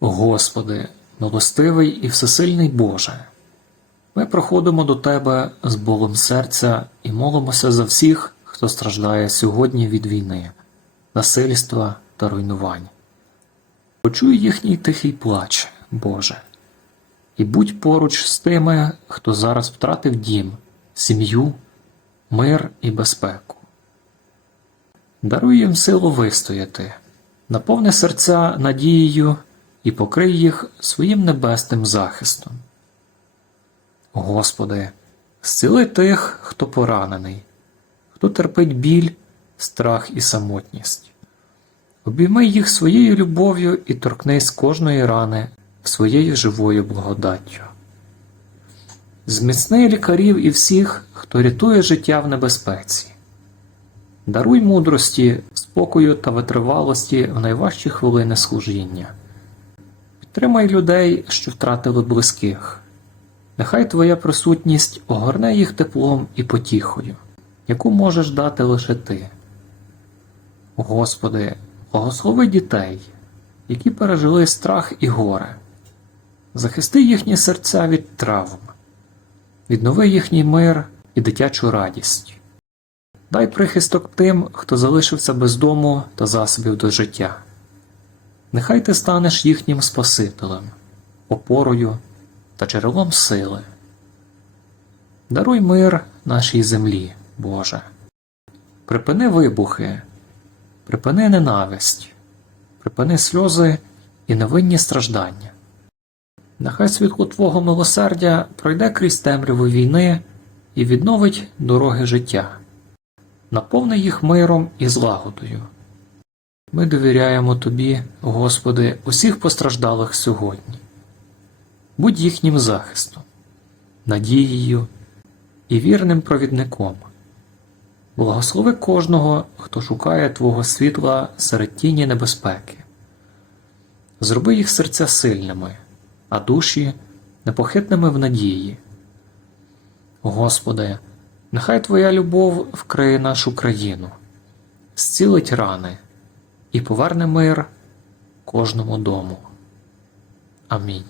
Господи, милостивий і всесильний Боже, ми приходимо до Тебе з болем серця і молимося за всіх, хто страждає сьогодні від війни, насильства та руйнувань. Почуй їхній тихий плач, Боже, і будь поруч з тими, хто зараз втратив дім, сім'ю, мир і безпеку. Даруй їм силу вистояти, наповни серця надією і покрий їх своїм небесним захистом. Господи, зціли тих, хто поранений, хто терпить біль, страх і самотність. Обійми їх своєю любов'ю і торкнись кожної рани своєю живою благодаттю. Зміцни лікарів і всіх, хто рятує життя в небезпеці. Даруй мудрості, спокою та витривалості в найважчі хвилини служіння. Підтримай людей, що втратили близьких. Нехай Твоя присутність огорне їх теплом і потіхою, яку можеш дати лише Ти. Господи, благослови дітей, які пережили страх і горе. Захисти їхні серця від травм, віднови їхній мир і дитячу радість. Дай прихисток тим, хто залишився без дому та засобів до життя. Нехай ти станеш їхнім Спасителем, опорою та джерелом сили. Даруй мир нашій землі, Боже. Припини вибухи, припини ненависть, припини сльози і невинні страждання. Нехай світло Твого милосердя пройде крізь темряву війни і відновить дороги життя, наповни їх миром і злагодою. Ми довіряємо Тобі, Господи, усіх постраждалих сьогодні. Будь їхнім захистом, надією і вірним провідником. Благослови кожного, хто шукає Твого світла серед тіні небезпеки. Зроби їх серця сильними, а душі непохитними в надії. Господи, нехай Твоя любов вкриє нашу країну, зцілить рани і поверне мир кожному дому. Амінь.